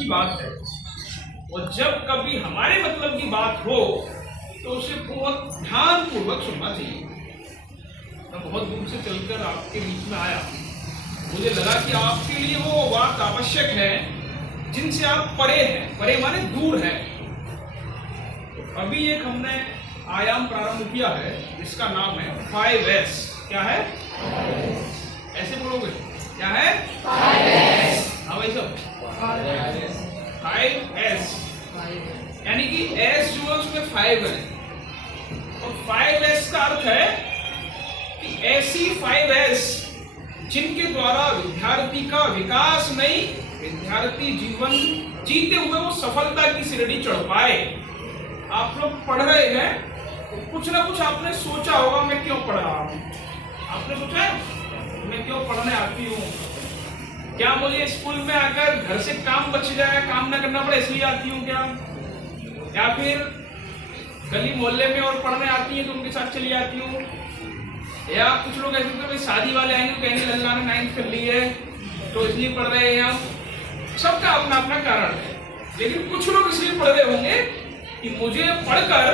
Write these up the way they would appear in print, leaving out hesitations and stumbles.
की बात है, और जब कभी हमारे मतलब की बात हो तो उसे बहुत ध्यानपूर्वक सुनना चाहिए। मैं बहुत दूर से चलकर आपके बीच में आया, मुझे लगा कि आपके लिए वो बात आवश्यक है जिनसे आप परे हैं, परे माने दूर है। तो अभी एक हमने आयाम प्रारंभ किया है जिसका नाम है 5S। क्या है? ऐसे बोलोगे, क्या है? 5S। हाँ भाई सब 5S, यानी कि S जो है उसमें 5 है, और 5S का अर्थ है कि ऐसी 5S जिनके द्वारा विद्यार्थी का विकास नहीं, विद्यार्थी जीवन जीते हुए वो सफलता की सीढ़ी चढ़ पाए। आप लोग पढ़ रहे हैं तो कुछ ना कुछ आपने सोचा होगा, मैं क्यों पढ़ रहा हूँ। आपने सोचा है मैं क्यों पढ़ने आती हूँ? क्या मुझे स्कूल में आकर घर से काम बच जाए, काम ना करना पड़े इसलिए आती हूँ क्या? या फिर गली मोहल्ले में और पढ़ने आती है तो उनके साथ चली आती हूँ? या कुछ लोग ऐसे होते हैं शादी वाले आएंगे कहेंगे लल्ला ने 9th कर ली है तो इसलिए पढ़ रहे हैं हम। सबका अपना अपना कारण है, लेकिन कुछ लोग इसलिए पढ़ रहे होंगे कि मुझे पढ़कर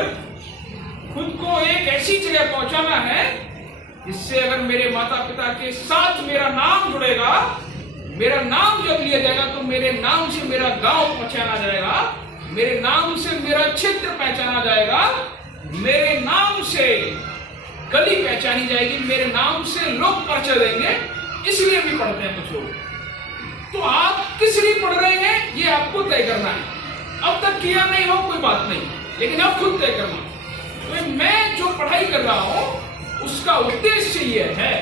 खुद को एक ऐसी जगह पहुंचाना है जिससे अगर मेरे माता पिता के साथ मेरा नाम जुड़ेगा, मेरा नाम जब लिया जाएगा तो मेरे नाम से मेरा गांव पहचाना जाएगा, मेरे नाम से मेरा क्षेत्र पहचाना जाएगा, मेरे नाम से गली पहचानी जाएगी, मेरे नाम से लोग परिचय देंगे। इसलिए भी पढ़ते हैं कुछ लोग। तो आप किस लिए पढ़ रहे हैं ये आपको तय करना है। अब तक किया नहीं हो कोई बात नहीं, लेकिन अब खुद तय करना। तो मैं जो पढ़ाई कर रहा हूं उसका उद्देश्य ये है,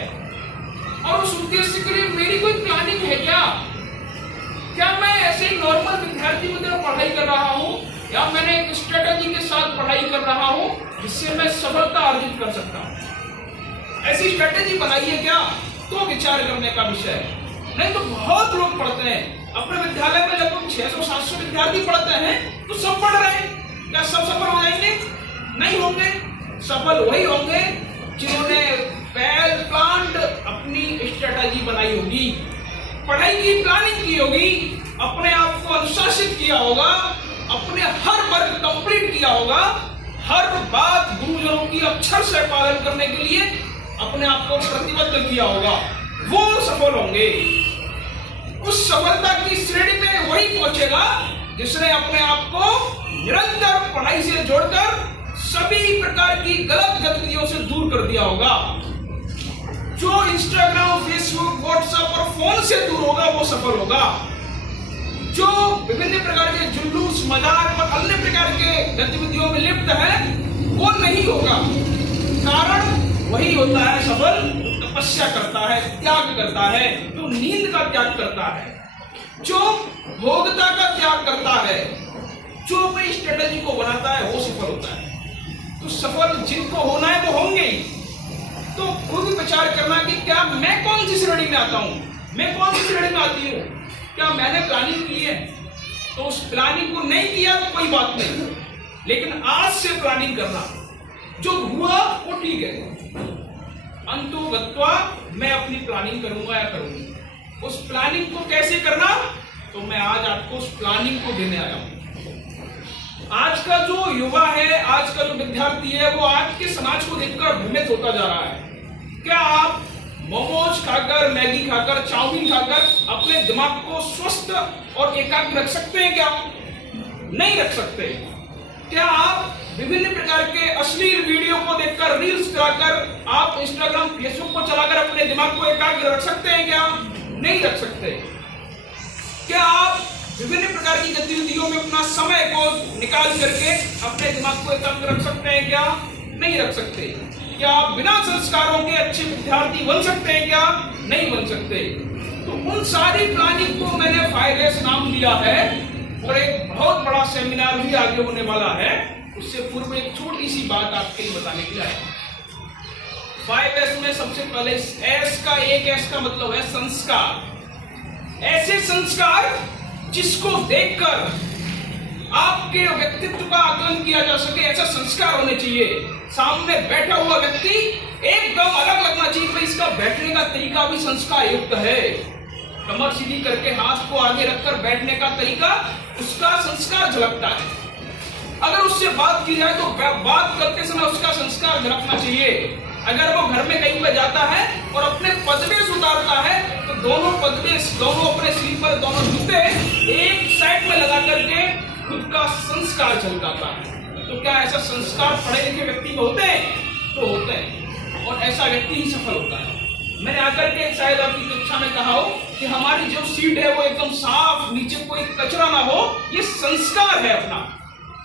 और उस उद्देश्य के लिए मेरी कोई प्लानिंग है क्या? क्या मैं ऐसे नॉर्मल विद्यार्थी की तरह पढ़ाई कर रहा हूं, या मैंने एक स्ट्रेटजी के साथ पढ़ाई कर रहा हूं जिससे मैं सफलता अर्जित कर सकता हूं? ऐसी स्ट्रेटजी बनाइए क्या, तो विचार करने का विषय है। नहीं तो बहुत लोग पढ़ते हैं, अपने विद्यालय में लगभग 600-700 विद्यार्थी पढ़ते हैं, तो सब पढ़ रहे हैं, क्या सब सफल हो जाएंगे? नहीं होंगे। सफल वही होंगे जिन्होंने वेल प्लान्ड अपनी स्ट्रेटजी बनाई होगी, पढ़ाई की प्लानिंग की होगी, अपने आप को अनुशासित किया होगा, अपने हर वर्ग कंप्लीट किया होगा, हर बात गुरुजनों की अक्षर से पालन करने के लिए अपने आप को प्रतिबद्ध किया होगा, वो सफल होंगे। उस सफलता की श्रेणी में वही पहुंचेगा जिसने अपने आप को निरंतर पढ़ाई से जोड़कर सभी प्रकार की गलत गतिविधियों से दूर कर दिया होगा। जो इंस्टाग्राम, फेसबुक, व्हाट्सएप और फोन से दूर होगा वो सफल होगा। जो विभिन्न प्रकार के जुलूस, मजाक और अन्य प्रकार के गतिविधियों में लिप्त है वो नहीं होगा। कारण वही होता है सफल, तपस्या करता है, त्याग करता है, जो नींद का त्याग करता है, जो भोगता का त्याग करता है, जो अपनी स्ट्रेटजी को बनाता है वो सफल होता है। तो सफल जिनको होना है वो होंगे ही। तो खुद विचार करना कि क्या मैं कौन सी श्रेणी में आता हूं, मैं कौन सी श्रेणी में आती हूं। क्या मैंने प्लानिंग की है? तो उस प्लानिंग को नहीं किया तो कोई बात नहीं, लेकिन आज से प्लानिंग करना, जो हुआ वो ठीक है, अंतो गत्वा मैं अपनी प्लानिंग करूंगा या करूंगी। उस प्लानिंग को कैसे करना, तो मैं आज आपको उस प्लानिंग को देने आया हूं। आज का जो युवा है, आज का जो विद्यार्थी है, वो आज के समाज को देखकर भ्रमित होता जा रहा है। क्या आप मोमोज खाकर, मैगी खाकर, चाउमीन खाकर अपने दिमाग को स्वस्थ और एकाग्र रख सकते हैं क्या? नहीं रख सकते। क्या आप विभिन्न प्रकार के अश्लील वीडियो को देखकर, रील्स चलाकर, आप इंस्टाग्राम, फेसबुक को चलाकर अपने दिमाग को एकाग्र रख सकते हैं क्या? नहीं रख सकते। क्या आप विभिन्न प्रकार की गतिविधियों में अपना समय को निकाल करके अपने दिमाग को एकाग्र रख सकते हैं क्या? नहीं रख सकते। क्या आप बिना संस्कारों के अच्छे विद्यार्थी बन सकते हैं क्या? नहीं बन सकते। तो उन सारी प्लानिंग को मैंने 5S नाम दिया है, और एक बहुत बड़ा सेमिनार भी आगे होने वाला है। उससे पूर्व एक छोटी सी बात आपके लिए बताने के लिए आया। 5S में सबसे पहले S का, एक S का मतलब है संस्कार। ऐसे संस्कार जिसको देखकर आपके व्यक्तित्व का आकलन किया जा सके, ऐसा संस्कार होने चाहिए। सामने बैठा हुआ व्यक्ति एकदम अलग लगना चाहिए, भाई इसका बैठने का तरीका भी संस्कार युक्त है। कमर सीधी करके हाथ को आगे रखकर बैठने का तरीका, उसका संस्कार झलकता है। अगर उससे बात की जाए तो बात करते समय उसका संस्कार झलकना चाहिए। अगर वो घर में कहीं पर जाता है और अपने पदवेश उतारता है तो दोनों पदवेश, दोनों अपने स्लीपर, दोनों जूते एक साइड में लगा करके खुद का संस्कार झलकाता है। तो क्या ऐसा संस्कार पढ़े लिखे व्यक्ति में होते हैं? तो होते हैं, और ऐसा व्यक्ति ही सफल होता है। मैंने आकर के शायद आपकी कक्षा में कहा हो कि हमारी जो सीट है वो एकदम साफ, नीचे कोई कचरा ना हो, ये संस्कार है अपना।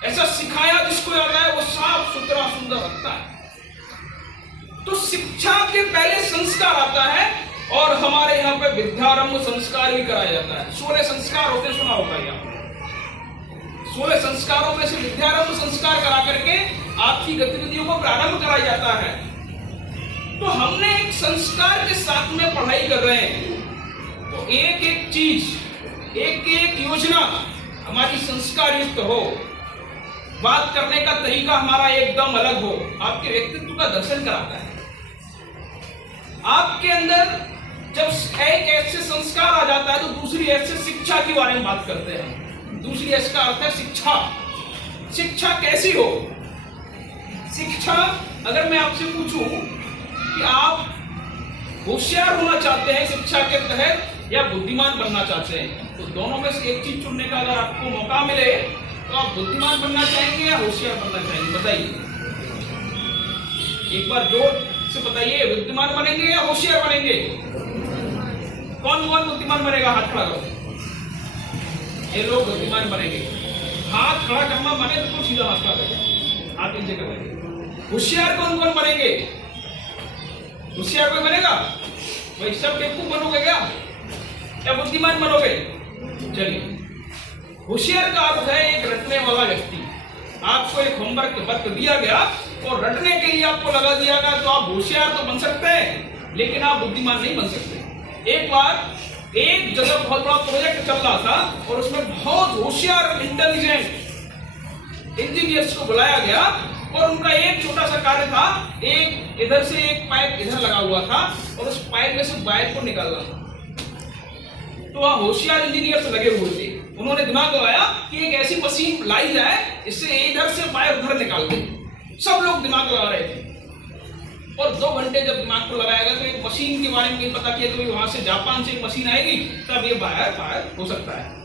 ऐसा सिखाया जिसको आता है वो साफ सुथरा सुंदर रखता है। तो शिक्षा के पहले संस्कार आता है, और हमारे यहाँ पे विद्यारंभ संस्कार भी कराया जाता है। 16 संस्कार होते, सुना होगा ये आपने। 16 संस्कारों में से विद्यारंभ संस्कार करा करके आपकी गतिविधियों को प्रारंभ कराया जाता है। तो हमने एक संस्कार के साथ में पढ़ाई कर रहे हैं, तो एक एक चीज, एक एक योजना हमारी संस्कार युक्त हो, बात करने का तरीका हमारा एकदम अलग हो, आपके व्यक्तित्व का दर्शन कराता है। आपके अंदर जब एक ऐसे संस्कार आ जाता है तो दूसरी ऐसे शिक्षा के बारे में बात करते हैं। दूसरी ऐसे का अर्थ है शिक्षा। शिक्षा कैसी हो? शिक्षा, अगर मैं आपसे पूछूं कि आप होशियार होना चाहते हैं शिक्षा के तहत या बुद्धिमान बनना चाहते हैं, तो दोनों में से एक चीज चुनने का अगर आपको मौका मिले तो आप बुद्धिमान बनना चाहेंगे या होशियार बनना चाहेंगे? बताइए, एक बार जोर से बताइए, बुद्धिमान बनेंगे या होशियार बनेंगे? कौन कौन बुद्धिमान बनेगा? हाथ खड़ा करो। ये लोग बुद्धिमान बनेंगे। हाथ खड़ा करना माने तो सीधा हाथ खड़ा करें, हाथ नीचे करें। होशियार कौन कौन बनेंगे? होशियार कोई बनेगा? वही सब बेवकूफ बनोगे क्या, या बुद्धिमान बनोगे? चलिए, होशियार का अर्थ है एक रटने वाला व्यक्ति। आपको एक होमवर्क वर्क दिया गया और रटने के लिए आपको लगा दिया गया, तो आप होशियार तो बन सकते हैं लेकिन आप बुद्धिमान नहीं बन सकते। एक बार एक जगह बहुत बड़ा प्रोजेक्ट चल रहा था और उसमें बहुत होशियार इंटेलिजेंट इंजीनियर्स को बुलाया गया और उनका एक छोटा सा कार्य था, एक इधर से एक पाइप इधर लगा हुआ था और उस पाइप में से वायर को निकालना था। तो वहां होशियार इंजीनियर्स लगे हुए थे, उन्होंने दिमाग लगाया कि एक ऐसी मशीन लाई जाए इससे इधर से वायर उधर निकाल दे। सब लोग दिमाग लगा रहे थे और 2 घंटे जब दिमाग को लगाया गया तो एक मशीन के बारे में नहीं पता किया कि वहां से जापान से एक मशीन आएगी तब ये वायर हो सकता है।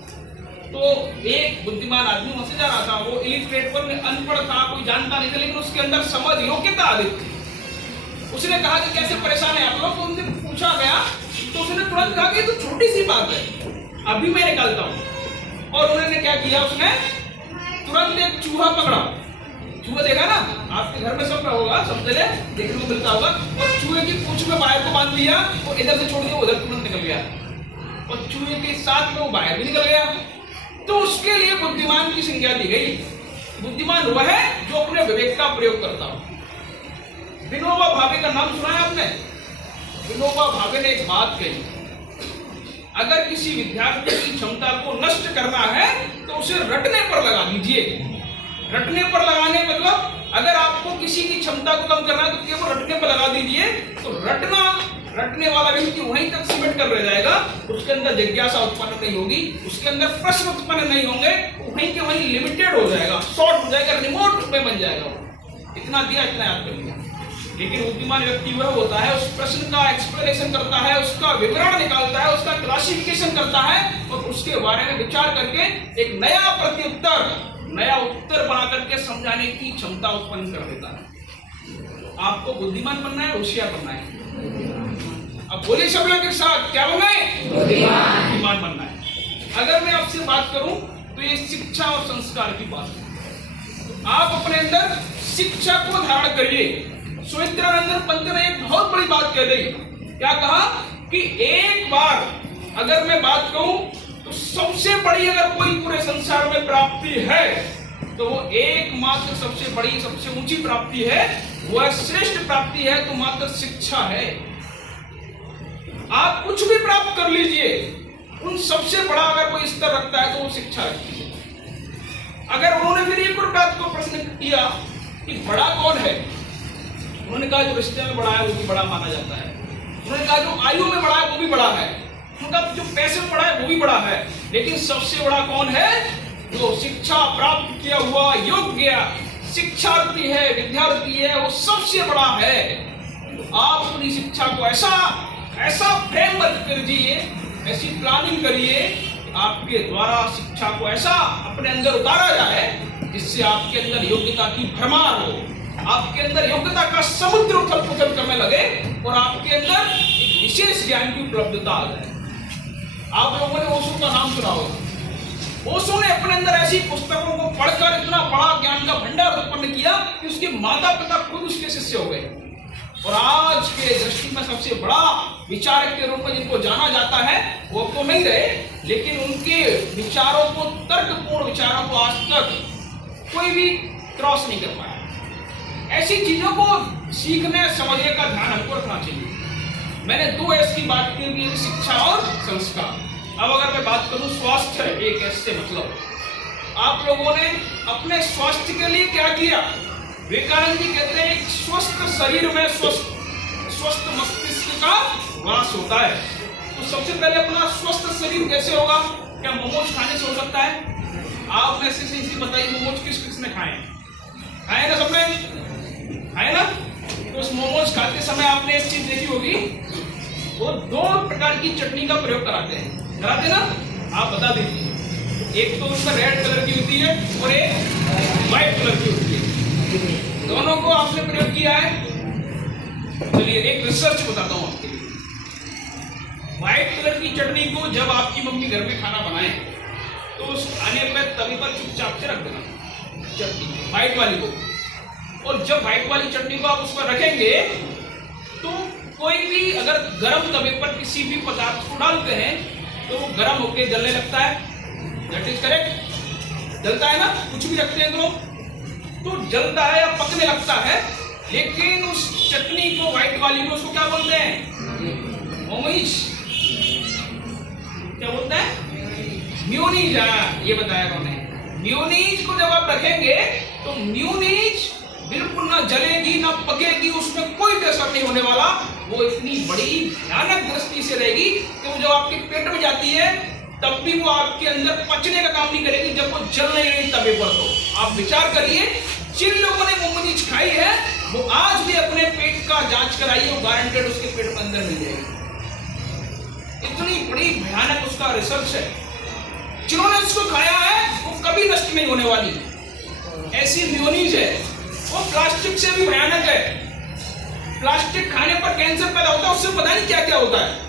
तो एक बुद्धिमान आदमी वहां से जा रहा था, वो इलिटरेट पर अनपढ़ था, कोई जानता नहीं था, लेकिन उसके अंदर समझ योग्यता अधिक थी। उसने कहा कि कैसे परेशान है आप लोग, तो उनसे पूछा गया तो उसने तुरंत कहा कि ये तो छोटी सी बात है, अभी मैं निकालता हूँ। और उन्होंने क्या किया, उसने तुरंत एक चूहा पकड़ा। चूहा देखा ना, आपके घर में सब होगा, सब जगह देखने को मिलता होगा। और चूहे की पूंछ में वायर को बांध दिया और इधर से छोड़ दिया, उधर तुरंत निकल गया और चूहे के साथ में वो वायर भी निकल गया। तो उसके लिए बुद्धिमान की संज्ञा दी गई। बुद्धिमान वह है जो अपने विवेक का प्रयोग करता हो। विनोबा भावे का नाम सुना है आपने? विनोबा भावे ने एक बात कही, अगर किसी विद्यार्थी की क्षमता को नष्ट करना है तो उसे रटने पर लगा दीजिए। रटने पर लगाने मतलब अगर आपको किसी की क्षमता को कम करना है तो केवल रटने पर लगा दीजिए। तो रटने वाला व्यक्ति वहीं तक सीमित कर रह जाएगा, उसके अंदर जिज्ञासा उत्पन्न नहीं होगी, उसके अंदर प्रश्न उत्पन्न नहीं होंगे, वहीं के वहीं लिमिटेड हो जाएगा, शॉर्ट हो जाएगा, रिमोट में बन जाएगा। इतना दिया इतना याद कर लिया। लेकिन बुद्धिमान व्यक्ति वह होता है, उस प्रश्न का एक्सप्लेनेशन करता है, उसका विवरण निकालता है, उसका क्लासिफिकेशन करता है और उसके बारे में विचार करके एक नया प्रत्युत्तर, नया उत्तर बना करके समझाने की क्षमता उत्पन्न कर देता है। आपको बुद्धिमान बनना है, होशियार बनना है? अब बोलिए सब लोग एक साथ, क्या बनना है? बुद्धिमान बनना है। अगर मैं आपसे बात करूं तो ये शिक्षा और संस्कार की बात है। आप अपने अंदर शिक्षा को धारण करिए। सुमित्रानंद पंत ने एक बहुत बड़ी बात कह दी। क्या कहा कि एक बार अगर मैं बात कहूं तो सबसे बड़ी अगर कोई पूरे संसार में प्राप्ति है तो वो एकमात्र सबसे बड़ी, सबसे ऊंची प्राप्ति है, वह श्रेष्ठ प्राप्ति है तो मात्र शिक्षा है। आप कुछ भी प्राप्त कर लीजिए, उन सबसे बड़ा अगर कोई स्तर रखता है तो वो शिक्षा रखती है। अगर उन्होंने फिर एक और बात को प्रश्न किया कि बड़ा कौन है, उन्होंने कहा जो रिश्ते में बड़ा है वो भी बड़ा माना जाता है। उन्होंने कहा जो आयु में बड़ा है वो भी बड़ा है। उनका जो पैसे में बड़ा है वो भी बड़ा है, लेकिन सबसे बड़ा कौन है? जो शिक्षा प्राप्त किया हुआ योग्य शिक्षार्थी है, विद्यार्थी है, वो सबसे बड़ा है। तो आप अपनी शिक्षा को ऐसा फ्रेमवर्क करिए, ऐसी प्लानिंग करिए, आपके द्वारा शिक्षा को ऐसा अपने अंदर उतारा जाए जिससे आपके अंदर योग्यता की भरमार हो, आपके अंदर योग्यता का समुद्र उथल पुथल करने लगे और आपके अंदर एक विशेष ज्ञान की उपलब्धता आ जाए। आप लोगों ने ओशो का नाम सुना होगा। ओशो ने अपने अंदर ऐसी पुस्तकों को पढ़कर इतना बड़ा ज्ञान का भंडार उत्पन्न किया कि उसके माता पिता खुद उसके शिष्य हो गए। और आज के दृष्टि में सबसे बड़ा विचारक के रूप में जिनको जाना जाता है वो तो नहीं रहे, लेकिन उनके विचारों को, तर्कपूर्ण विचारों को आज तक कोई भी क्रॉस नहीं कर पाया। ऐसी चीजों को सीखने समझने का ध्यान हमको रखना चाहिए। मैंने 2 एस की बात की हुई, शिक्षा और संस्कार। अब अगर मैं बात करूं स्वास्थ्य, एक एस से मतलब आप लोगों ने अपने स्वास्थ्य के लिए क्या किया? विवेकानंद जी कहते हैं एक स्वस्थ शरीर में स्वस्थ मस्तिष्क का वास होता है। तो सबसे पहले अपना स्वस्थ शरीर कैसे होगा? क्या मोमोज खाने से हो सकता है? आप में से इसी बताइए, मोमोज किसने खाए? खाए ना सबने? खाए ना? तो उस मोमोज खाते समय आपने एक चीज देखी होगी, वो 2 प्रकार की चटनी का प्रयोग कराते ना? आप बता दीजिए। एक तो उसमें रेड कलर की होती है और एक व्हाइट कलर की होती है। दोनों को आपने प्रयोग किया है? चलिए एक रिसर्च बताता हूं आपके लिए। व्हाइट कलर की चटनी को जब आपकी मम्मी घर में खाना बनाए तो उस खाने पर तवी पर चुपचाप से रख देना चटनी, व्हाइट वाली को। और जब व्हाइट वाली चटनी को आप उस पर रखेंगे तो कोई भी अगर गर्म तवे पर किसी भी पदार्थ को डालते हैं तो वो गर्म होकर जलने लगता है। That is correct. जलता है ना? कुछ भी रखते हैं तो जलता है या पकने लगता है। लेकिन उस चटनी को, व्हाइट वाली को, उसको क्या बोलते हैं? मोमोज। क्या बोलते हैं? म्यूनीज। ये बताया उन्होंने। म्यूनीज को जब आप रखेंगे तो म्यूनीज बिल्कुल ना जलेगी ना पकेगी, उसमें कोई भी असर नहीं होने वाला। वो इतनी बड़ी भयानक दृष्टि से रहेगी कि वो जब आपके पेट में जाती है तब भी वो आपके अंदर पचने का काम नहीं करेगी जब वो जल नहीं रही तवे पर। तो आप विचार करिए, जिन लोगों ने मोमोज खाई है वो आज भी अपने पेट का जांच कराइए, वो गारंटेड उसके पेट के अंदर मिल जाएगी। इतनी बड़ी भयानक उसका रिसर्च है। जिन्होंने उसको खाया है वो कभी नष्ट नहीं होने वाली। ऐसी म्योनीज है, वो प्लास्टिक से भी भयानक है। प्लास्टिक खाने पर कैंसर पैदा होता है, उससे पता नहीं क्या क्या होता है।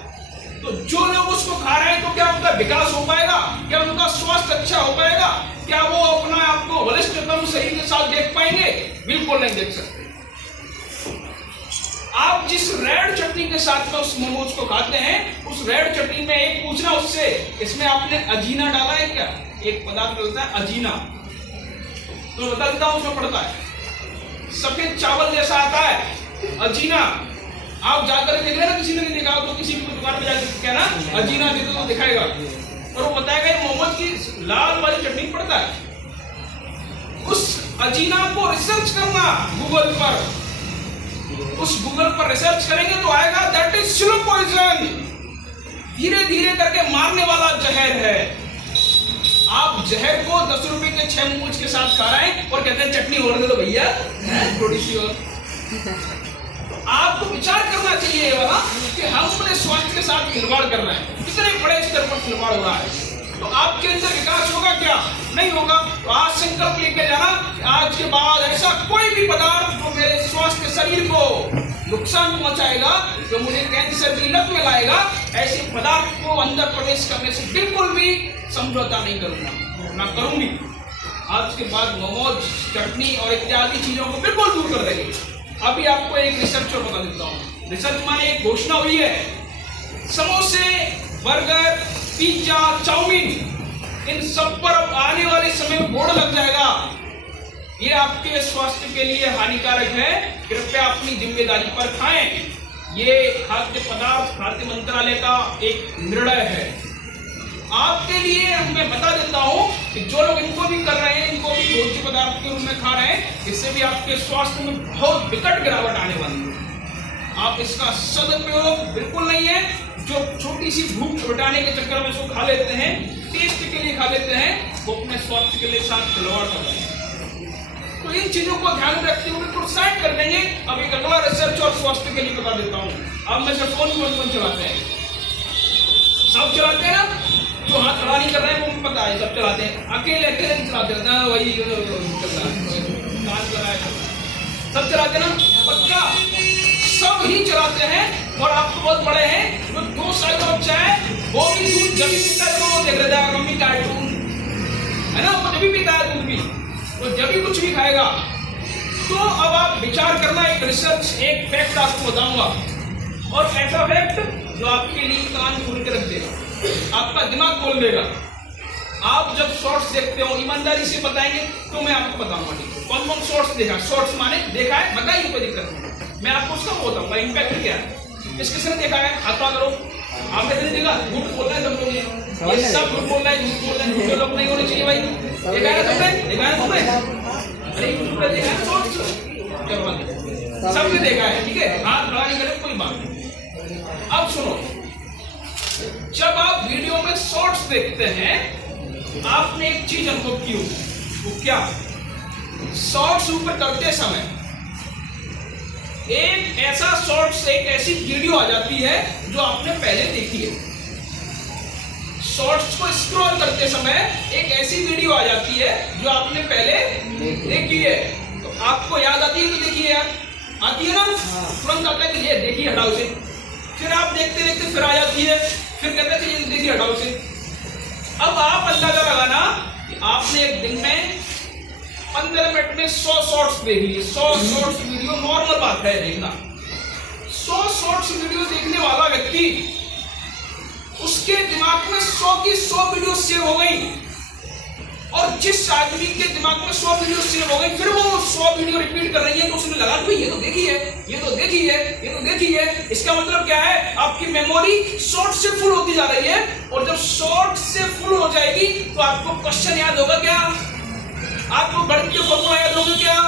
तो जो लोग उसको खा रहे हैं तो क्या उनका विकास हो पाएगा? क्या उनका स्वास्थ्य अच्छा हो पाएगा? क्या वो अपना आपको बलिष्ठतम शरीर के साथ देख पाएंगे? बिल्कुल नहीं देख सकते। आप जिस रेड चटनी के साथ में उस मोमोज को खाते हैं, उस रेड चटनी में एक पूछना उससे, इसमें आपने अजीना डाला है क्या? एक पदार्थ मिलता है अजीना, तो बता देता हूं उसमें पड़ता है। सफेद चावल जैसा आता है अजीना। आप जाकर देख लेना, किसी ने नहीं देखा तो किसी भी दुकान पे जाकर कहना अजीना दे तो दिखाएगा, और वो बताएगा ये मोमोज की लाल वाली चटनी पड़ता है। उस अजीना को रिसर्च करना गूगल पर, उस गूगल पर रिसर्च करेंगे तो आएगा दैट इज स्लो पॉइजन, धीरे धीरे करके मारने वाला जहर है। आप जहर को 10 रुपए के 6 मोमोज के साथ खा रहे हैं और कहते हैं चटनी और दे दो भैया, थोड़ी सी और। आपको विचार करना चाहिए वाला कि हम अपने स्वास्थ्य के साथ खिलवाड़ कर रहे हैं, कितने बड़े स्तर पर खिलवाड़ हो रहा है। तो आपके अंदर विकास होगा क्या? नहीं होगा। तो आज संकल्प लेके जाना, आज के बाद ऐसा कोई भी पदार्थ जो मेरे स्वास्थ्य शरीर को नुकसान पहुंचाएगा, जो मुझे कैंसर की लत में लाएगा, ऐसे पदार्थ को अंदर प्रवेश करने से बिल्कुल भी समझौता नहीं करूंगा, ना करूंगी। आज के बाद मोमोज, चटनी और इत्यादि चीजों को बिल्कुल दूर कर देंगे। अभी आपको एक रिसर्च और बता देता हूँ। रिसर्च माने एक घोषणा हुई है, समोसे, बर्गर, पिज्जा, चाउमीन, इन सब पर अब आने वाले समय में बोर्ड लग जाएगा, ये आपके स्वास्थ्य के लिए हानिकारक है, कृपया अपनी जिम्मेदारी पर खाएं। ये खाद्य पदार्थ खाद्य मंत्रालय का एक निर्णय है। आपके लिए मैं बता देता हूं कि जो लोग इनको भी कर रहे हैं, इनको भी भोज्य पदार्थ के रूप में खा रहे हैं, इससे भी आपके स्वास्थ्य में बहुत विकट गिरावट आने वाली है। आप इसका सदुपयोग बिल्कुल नहीं है, जो छोटी सी भूख घटाने के चक्कर में इसको खा लेते हैं, टेस्ट के लिए खा लेते हैं, वो अपने स्वास्थ्य के लिए साथ खिलवाड़ कर रहे हैं। तो इन चीजों को ध्यान में रखते हुए प्रोत्साहित कर देंगे। अब एक अगला रिसर्च और स्वास्थ्य के लिए बता देता हूँ। अब मैं से फोन कौन चलाते हैं? सब चलाते हैं ना, जो हाथ खड़ा नहीं कर रहे हैं वो पता है, सब चलाते हैं। अकेले अकेले नहीं चलाते ना, वही चल रहा है, सब चलाते ना, पक्का सब ही चलाते हैं। और आप तो बहुत बड़े हैं, जो 2 साल का बच्चा है वो भी दूध जब भी पीता है तो देख रहा है मम्मी कार्टून, है ना, वो जब भी पीता है दूध भी, वो जब भी कुछ भी खाएगा। तो अब आप विचार करना, एक रिसर्च, एक फैक्ट आपको बताऊंगा, और ऐसा फैक्ट जो आपके लिए कान खोल के रख देगा, आपका दिमाग खोल देगा। आप जब शॉर्ट्स देखते हो, ईमानदारी से बताएंगे तो मैं आपको बताऊंगा। ठीक है, कौन कौन शॉर्ट्स देखा? शॉर्ट्स माने देखा है, बताइए, कोई दिक्कत नहीं, मैं आपको उसका बताऊंगा इम्पैक्ट क्या है। किसने देखा है? हाथ पा करो। आपने नहीं देखा? झूठ बोल रहे हैं सब लोग, ये सब झूठ बोल रहे हैं, झूठ बोल रहे हैं, झूठे लोग नहीं होने चाहिए भाई। देखा है तुमने? देखा है तुमने? अरे यूट्यूब पे देखा है ना शॉर्ट्स? सबने देखा है, ठीक है, हाथ खड़ा नहीं करे, कोई बात नहीं। अब सुनो, जब आप वीडियो में शॉर्ट्स देखते हैं, आपने एक चीज अनुभव की होगी, वो क्या? शॉर्ट्स ऊपर करते समय एक ऐसा शॉर्ट्स, एक ऐसी वीडियो आ जाती है जो आपने पहले देखी है। शॉर्ट्स को स्क्रॉल करते समय एक ऐसी वीडियो आ जाती है जो आपने पहले देखी है। तो आपको याद आती है कि देखिए यार, आती है ना, तुरंत आता है कि ये देखिए हटाओ से। फिर आप देखते देखते फिर आ जाती है, फिर कहते हैं ये देखिए हटाओ से। अब आप अंदाजा लगाना कि आपने एक दिन में 15 मिनट में 100 शॉर्ट्स देख लिए। 100 शॉर्ट्स वीडियो नॉर्मल बात है देखना। 100 शॉर्ट्स वीडियो देखने वाला व्यक्ति, उसके दिमाग में 100 की 100 वीडियो सेव हो गई, और जिस आदमी के दिमाग में 100 वीडियो सेव हो गई, फिर वो 100 वीडियो रिपीट कर रही है, तो उसने लगा ये तो देखी है, ये तो देखी है, ये तो देखी है। इसका मतलब क्या है? आपकी मेमोरी शॉर्ट से फुल होती जा रही है, और जब शॉर्ट से फुल हो जाएगी तो आपको क्वेश्चन याद होगा क्या? आपको गणित के फॉर्मूला याद होंगे क्या?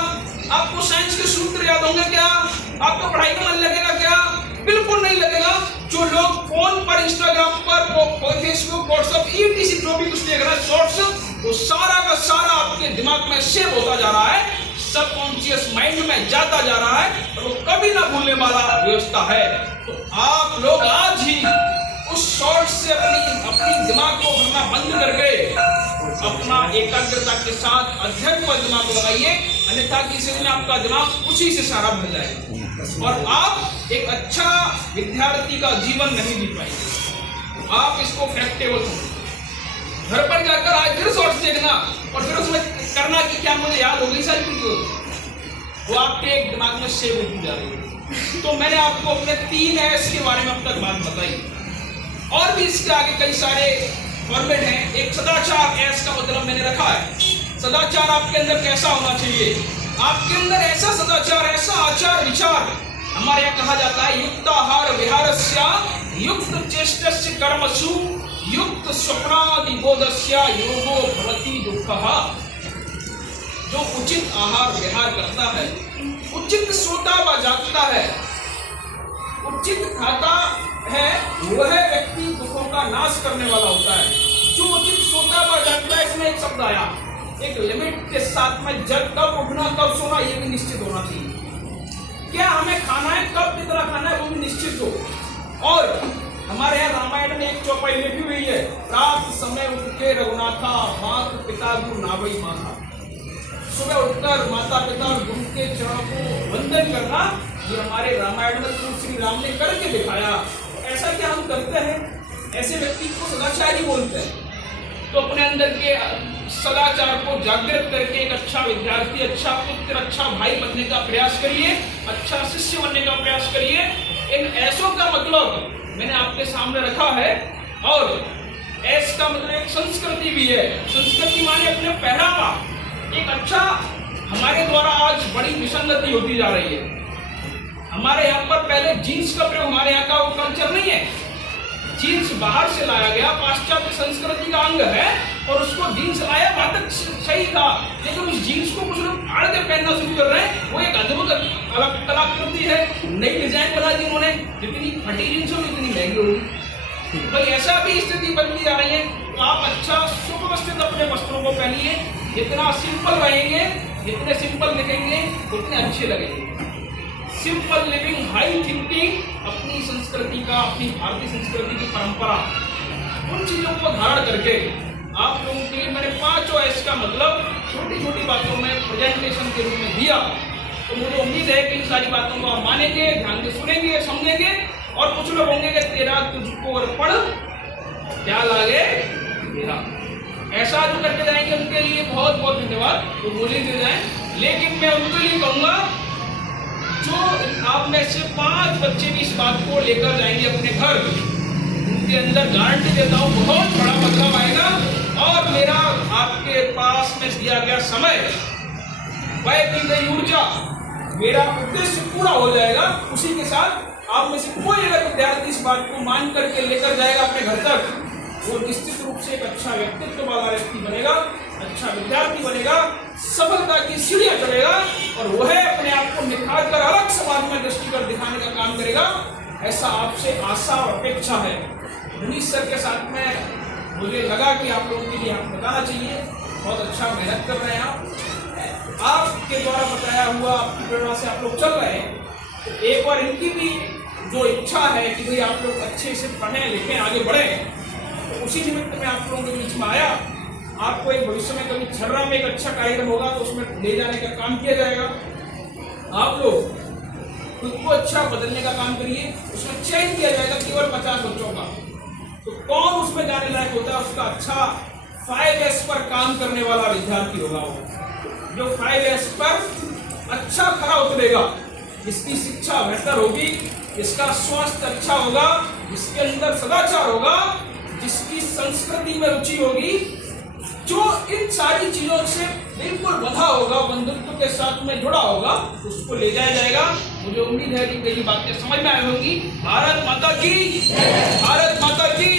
आपको साइंस के सूत्र याद होंगे क्या? आपको पढ़ाई का मन लगेगा क्या? बिल्कुल नहीं लगेगा। जो लोग फोन पर, इंस्टाग्राम पर, फेसबुक, व्हाट्सएप, ईटीसी जो भी कुछ देख रहा है शॉर्ट्स, वो सारा का सारा आपके दिमाग में सेव होता जा रहा है, सबकॉन्शियस माइंड में जाता जा रहा है, और वो कभी ना भूलने वाला व्यवस्था है। तो आप लोग आज ही उस शॉर्ट से अपनी दिमाग को भरना बंद करके अपना एकाग्रता के साथ अध्ययन पर दिमाग लगाइए, अन्यथा किसी दिन आपका दिमाग उसी से सारा भर जाएगा और आप एक अच्छा विद्यार्थी का जीवन नहीं जी पाएंगे। आप इसको फैक्टेबल समझिए। घर पर जाकर आज फिर शॉर्ट्स देखना और फिर उसमें करना कि क्या मुझे याद हो गई सारी वीडियो, वो आपके एक दिमाग में सेव होती जा रही है। तो मैंने आपको अपने 3 एस के बारे में अब तक बात बताई, और भी इसके आगे कई सारे फॉर्मेट हैं। एक सदाचार, एस का मतलब मैंने रखा है। सदाचार आपके अंदर कैसा होना चाहिए? आपके अंदर ऐसा सदाचार, ऐसा आचार विचार, हमारे यहाँ कहा जाता है युक्ताहार विहारस्य युक्त चेष्टस्य कर्मसु युक्त स्वप्नादि बोधस्य योगो भवति दुःखः। जो उचित आहार विहार करता है, उचित सोता व जागता है, उचित खाता है, वह व्यक्ति दुखों का नाश करने वाला होता है। जो उचित सोता व जागता है, इसमें एक शब्द आया, एक लिमिट के साथ में, जब कब उठना कब सोना ये भी निश्चित होना चाहिए। क्या हमें खाना है, कब कितना खाना है वो भी निश्चित हो। और हमारे यहाँ रामायण में एक चौपाई लिखी हुई है, रात समय उठ के रघुनाथा मात पिता गुरु नावई माथा। सुबह उठकर माता पिता और गुरु के चरणों को वंदन करना, ये हमारे रामायण में श्री राम ने करके दिखाया। ऐसा क्या हम करते हैं? ऐसे व्यक्ति को सदाचारी बोलते हैं। तो अपने अंदर के सदाचार को जागृत करके एक अच्छा विद्यार्थी, अच्छा पुत्र, अच्छा भाई बनने का प्रयास करिए, अच्छा शिष्य बनने का प्रयास करिए। इन ऐसों का मतलब मैंने आपके सामने रखा है, और ऐस का मतलब एक संस्कृति भी है। संस्कृति माने अपने पहनावा। एक अच्छा, हमारे द्वारा आज बड़ी विसंगति होती जा रही है। हमारे यहाँ पर पहले जीन्स का प्रयोग, हमारे यहाँ का वो कल्चर नहीं है। जीन्स बाहर से लाया गया, पाश्चात्य संस्कृति का अंग है, और उसको जीन्स लाया, बात तक सही था, लेकिन उस जीन्स को कुछ लोग फाड़ के पहनना शुरू कर रहे हैं। वो एक अद्भुत अलग कलाकृति है, नई डिजाइन बना दी उन्होंने। जितनी फटी जीन्स होगी उतनी महंगी होगी। भाई ऐसा भी स्थिति बनती जा रही है तो आप अच्छा सुव्यवस्थित अपने वस्त्रों को पहनिए, जितना सिंपल रहेंगे, जितने सिंपल दिखेंगे उतने अच्छे लगेंगे। सिंपल लिविंग, हाई थिंकिंग, अपनी संस्कृति का, अपनी भारतीय संस्कृति की परंपरा, उन चीजों को धारण करके आप लोगों के लिए मैंने 5 एस का मतलब छोटी छोटी बातों में प्रेजेंटेशन के रूप में दिया। तो मुझे उम्मीद है कि इन सारी बातों को आप मानेंगे, ध्यान से सुनेंगे, समझेंगे। और कुछ लोग होंगे कि तेरा तुझको और पढ़ क्या लागे तेरा, ऐसा जो करके जाएंगे उनके लिए बहुत बहुत धन्यवाद, वो बोले दे जाए। लेकिन मैं उनके लिए कहूँगा जो आप में से 5 बच्चे भी इस बात को लेकर जाएंगे अपने घर, उनके अंदर गारंटी देता हूँ बहुत बड़ा बदलाव आएगा। और मेरा आपके पास में दिया गया समय, वह की गई ऊर्जा, मेरा उद्देश्य पूरा हो जाएगा। उसी के साथ आप में से कोई अगर विद्यार्थी इस बात को मान करके लेकर जाएगा अपने घर तक, वो निश्चित रूप से एक अच्छा व्यक्तित्व वाला व्यक्ति बनेगा, अच्छा विद्यार्थी बनेगा, सफलता की सीढ़ियां चढ़ेगा और वह अपने आप को निखार कर अलग समाज में दृष्टिगत दिखाने का काम करेगा। ऐसा आपसे आशा और अपेक्षा है। मुनीश सर के साथ में मुझे लगा कि आप लोगों के लिए आप बताना चाहिए, बहुत अच्छा मेहनत कर रहे हैं आप, आपके द्वारा बताया हुआ आपकी प्रेरणा से आप लोग चल रहे हैं। तो एक बार इनकी भी जो इच्छा है कि भाई आप लोग अच्छे से पढ़ें लिखें आगे बढ़ें, तो उसी निमित्त में आप लोगों के बीच में आया। आपको एक भविष्य में कभी छर्रा में एक अच्छा कार्यक्रम होगा तो उसमें ले जाने का काम किया जाएगा। आप लोग खुद को अच्छा बदलने का काम करिए, उसमें चयन किया जाएगा केवल 50 बच्चों का। तो कौन उसमें जाने लायक होता है, उसका अच्छा 5S पर काम करने वाला विद्यार्थी होगा वो, जो 5S पर अच्छा खरा उतरेगा, जिसकी शिक्षा बेहतर होगी, जिसका स्वास्थ्य अच्छा होगा, जिसके अंदर सदाचार होगा, जिसकी संस्कृति में रुचि होगी, जो इन सारी चीजों से बिल्कुल बंधा होगा, बंधुत्व के साथ में जुड़ा होगा, उसको ले जाया जाएगा। मुझे उम्मीद है कि कई बातें समझ में आई होंगी। भारत माता की, भारत माता की।